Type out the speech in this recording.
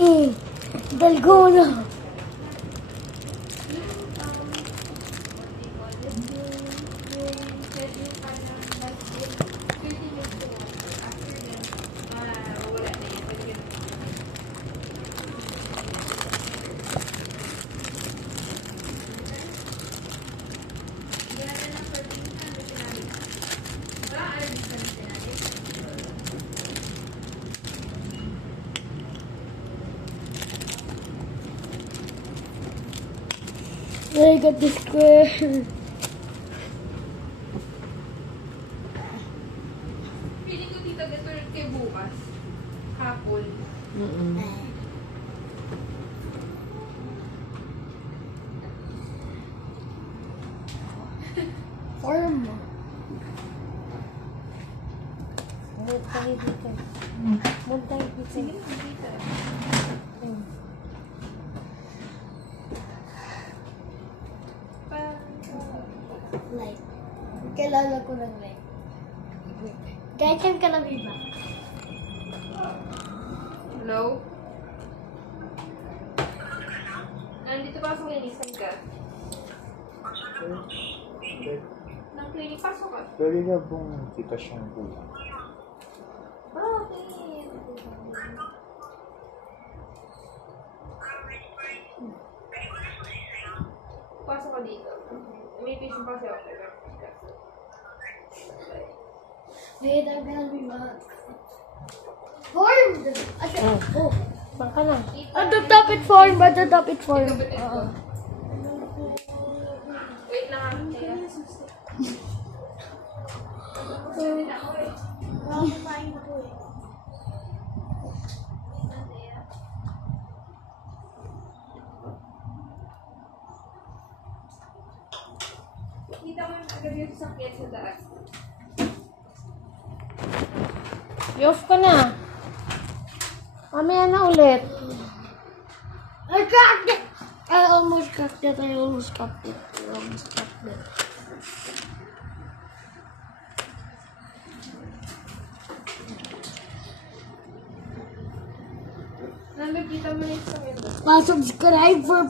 Dalgona. I got the square. Feeling ko dito gato kay bukas. Hapon. Form. Tayo dito. Tayo dito. Sige, dito. Light. Kailangan ko ng light. Kahit yan ka na, Viva. Hello? Nandito pa sa klinisan ka. Ng klinik, pasok ka. Pwede na pong kita siyang kulang. Okay. Pasok ka dito. May patient pa siya. Wait, I'm gonna be mad. Formed! Oh, Baka na. at the top it formed, at the top it formed. Wait lang ha. Kaya. Kita mo yung agad yung sakit sa taas. I-off ka na. Mamaya na ulit. I cracked it! I almost cracked it, I almost cracked it. I almost cracked it. Nandito mo yung sakit. Pa-subscribe for